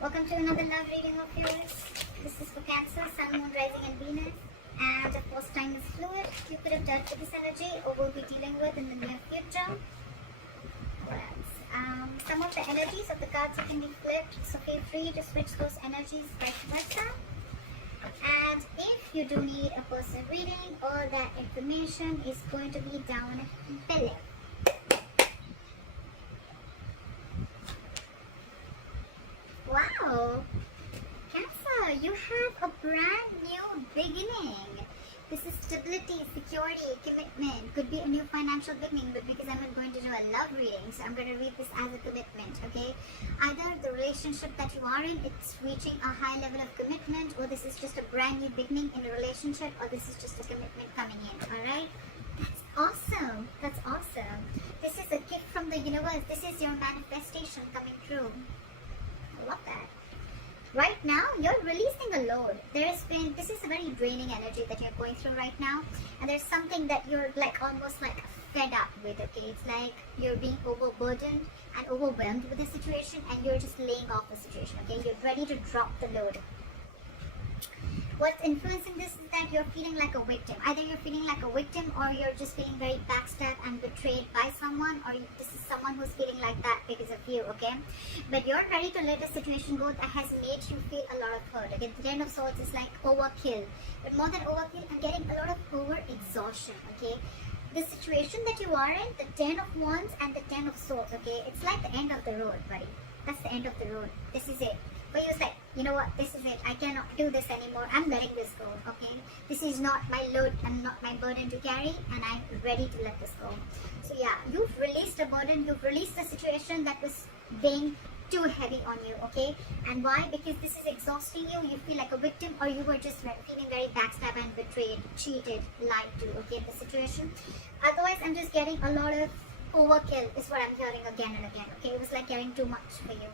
Welcome to another love reading of yours. This is for Cancer, Sun, Moon, Rising and Venus. And of course, time is fluid. You could have dealt with this energy or will be dealing with in the near future. What else? Some of the energies of the cards can be flipped, so feel free to switch those energies vice versa. And if you do need a personal reading, all that information is going to be down below. Wow! Cancer, you have a brand new beginning. This is stability, security, commitment. Could be a new financial beginning, but because I'm not going to do a love reading, so I'm going to read this as a commitment, okay? Either the relationship that you are in, it's reaching a high level of commitment, or this is just a brand new beginning in a relationship, or this is just a commitment coming in, alright? That's awesome. That's awesome. This is a gift from the universe. This is your manifestation coming true. I love that. Right now, you're releasing a load. This is a very draining energy that you're going through right now. And there's something that you're like almost like fed up with, okay? It's like you're being overburdened and overwhelmed with the situation and you're just laying off the situation, okay? You're ready to drop the load. What's influencing this is that you're feeling like a victim. Either you're feeling like a victim or you're just feeling very backstabbed and betrayed by someone, or this is someone who's feeling like that because of you, okay? But you're ready to let a situation go that has made you feel a lot of hurt, okay? The Ten of Swords is like overkill. But more than overkill, I'm getting a lot of over-exhaustion, okay? The situation that you are in, the Ten of Wands and the Ten of Swords, okay? It's like the end of the road, buddy. That's the end of the road. This is it. But you're like, you know what, this is it. I cannot do this anymore. I'm letting this go, okay? This is not my load and not my burden to carry, and I'm ready to let this go. So yeah, you've released a burden. You've released a situation that was being too heavy on you, okay? And why? Because this is exhausting you. You feel like a victim, or you were just feeling very backstabbed and betrayed, cheated, lied to, okay, the situation. Otherwise, I'm just getting a lot of overkill is what I'm hearing again and again, okay? It was like getting too much for you.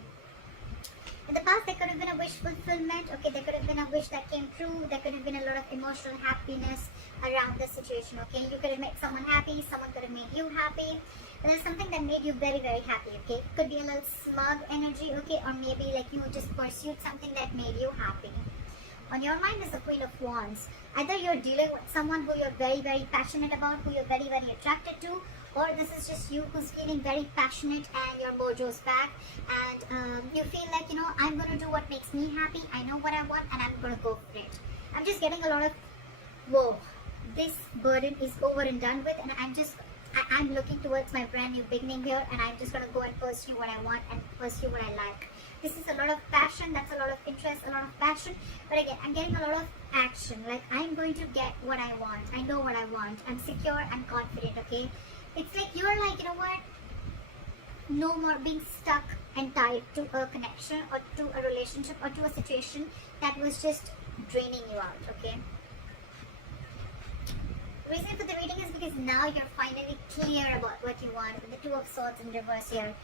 In the past, there could have been a wish fulfillment, okay? There could have been a wish that came true. There could have been a lot of emotional happiness around the situation, okay? You could have made someone happy. Someone could have made you happy. But there's something that made you very, very happy, okay? Could be a little smug energy, okay? Or maybe like you just pursued something that made you happy. On your mind is the Queen of Wands. Either you're dealing with someone who you're very, very passionate about, who you're very, very attracted to, or this is just you who's feeling very passionate and your mojo's back and you feel like, you know, I'm going to do what makes me happy. I know what I want and I'm going to go for it. I'm just getting a lot of, whoa, this burden is over and done with, and I'm looking towards my brand new beginning here, and I'm just going to go and pursue what I want and pursue what I like. This is a lot of passion, that's a lot of interest, a lot of passion, but again, I'm getting a lot of action. Like, I'm going to get what I want. I know what I want. I'm secure and confident, okay? It's like you're like, you know what? No more being stuck and tied to a connection or to a relationship or to a situation that was just draining you out, okay? The reason for the reading is because now you're finally clear about what you want with the Two of Swords in reverse here.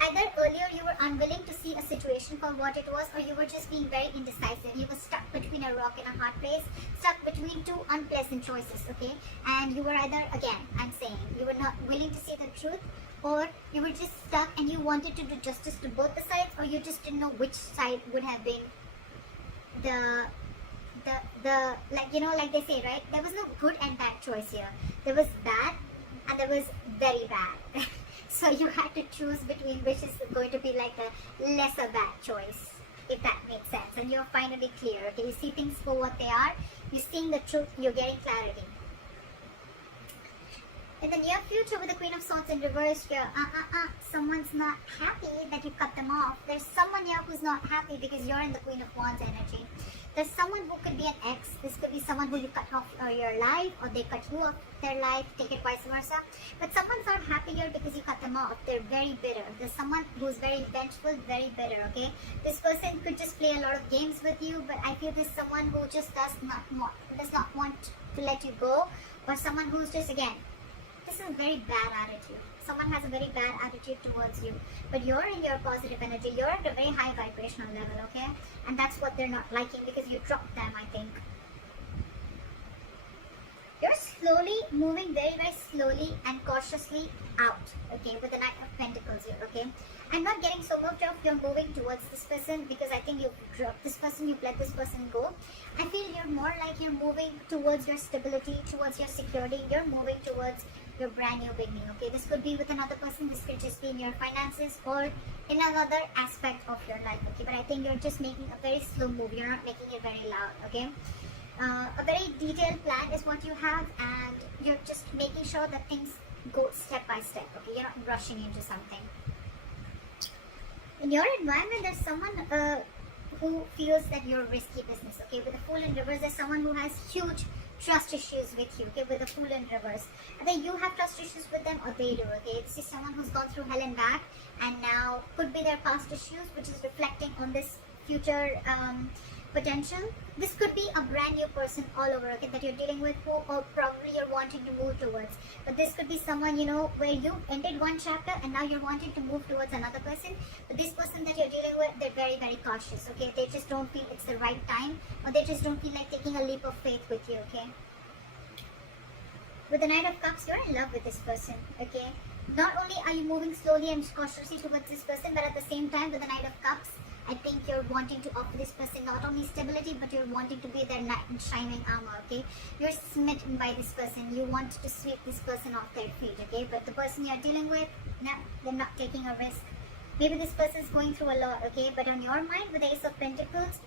Either earlier you were unwilling to see a situation for what it was, or you were just being very indecisive. You were stuck between a rock and a hard place, stuck between two unpleasant choices, okay? And you were either, again, I'm saying, you were not willing to see the truth, or you were just stuck and you wanted to do justice to both the sides, or you just didn't know which side would have been the like, you know, like they say, right? There was no good and bad choice here. There was bad and there was very bad. So you had to choose between which is going to be like a lesser bad choice, if that makes sense. And you're finally clear, okay? You see things for what they are. You're seeing the truth. You're getting clarity. In the near future, with the Queen of Swords in reverse here, someone's not happy that you cut them off. There's someone here who's not happy because you're in the Queen of Wands energy. There's someone who could be an ex. This could be someone who you cut off your life, or they cut you off their life, take it vice versa. But someone's not happy here because you cut them off. They're very bitter. There's someone who's very vengeful, very bitter, okay? This person could just play a lot of games with you, but I feel there's someone who just does not want to let you go, or someone who's just, again, this is a very bad attitude. Someone has a very bad attitude towards you, but you're in your positive energy. You're at a very high vibrational level, okay? And that's what they're not liking, because you dropped them, I think. You're slowly moving very, very slowly and cautiously out, okay, with the Knight of Pentacles here, okay? I'm not getting so much of you're moving towards this person, because I think you've dropped this person, you've let this person go. I feel you're more like you're moving towards your stability, towards your security. You're moving towards your brand new beginning. Okay, this could be with another person, this could just be in your finances or in another aspect of your life. Okay, but I think you're just making a very slow move, you're not making it very loud. Okay, a very detailed plan is what you have, and you're just making sure that things go step by step. Okay, you're not rushing into something. In your environment, there's someone who feels that you're risky business. Okay, with the Fool in reverse, there's someone who has huge trust issues with you. Okay, with the Fool in reverse, either you have trust issues with them or they do. Okay, this is someone who's gone through hell and back, and now could be their past issues, which is reflecting on this future potential. This could be a brand new person all over, okay, that you're dealing with, who or probably you're wanting to move towards. But this could be someone, you know, where you ended one chapter and now you're wanting to move towards another person. But this person that you're dealing with, they're very, very cautious. Okay, they just don't feel it's the right time, or they just don't feel like taking a leap of faith with you. Okay, with the Knight of Cups, you're in love with this person. Okay, not only are you moving slowly and cautiously towards this person, but at the same time, with the Knight of Cups, I think you're wanting to offer this person not only stability, but you're wanting to be their knight in shining armor. Okay, you're smitten by this person, you want to sweep this person off their feet. Okay, but the person you're dealing with, no, they're not taking a risk. Maybe this person is going through a lot. Okay, but on your mind, with the Ace of Pentacles,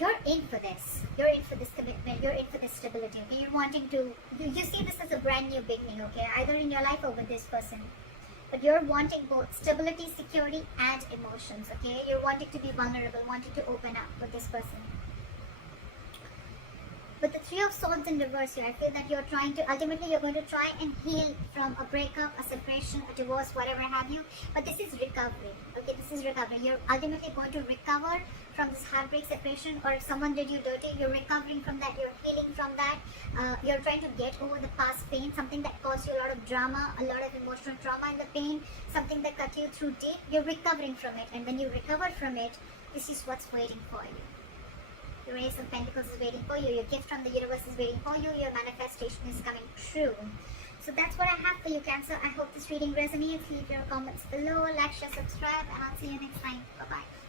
you're in for this. You're in for this commitment. You're in for this stability. Okay, you're wanting to, you see this as a brand new beginning. Okay, either in your life or with this person. But you're wanting both stability, security, and emotions. Okay, you're wanting to be vulnerable, wanting to open up with this person. With the Three of Swords in reverse here, I feel that you're trying to, ultimately you're going to try and heal from a breakup, a separation, a divorce, whatever have you. But this is recovery. Okay, this is recovery. You're ultimately going to recover from this heartbreak, separation, or if someone did you dirty, you're recovering from that, you're healing from that. You're trying to get over the past pain, something that caused you a lot of drama, a lot of emotional trauma in the pain, something that cut you through deep. You're recovering from it, and when you recover from it, this is what's waiting for you. Your Ace of Pentacles is waiting for you. Your gift from the universe is waiting for you. Your manifestation is coming true. So that's what I have for you, Cancer. I hope this reading resonates. Leave your comments below, like, share, subscribe, and I'll see you next time. Bye-bye.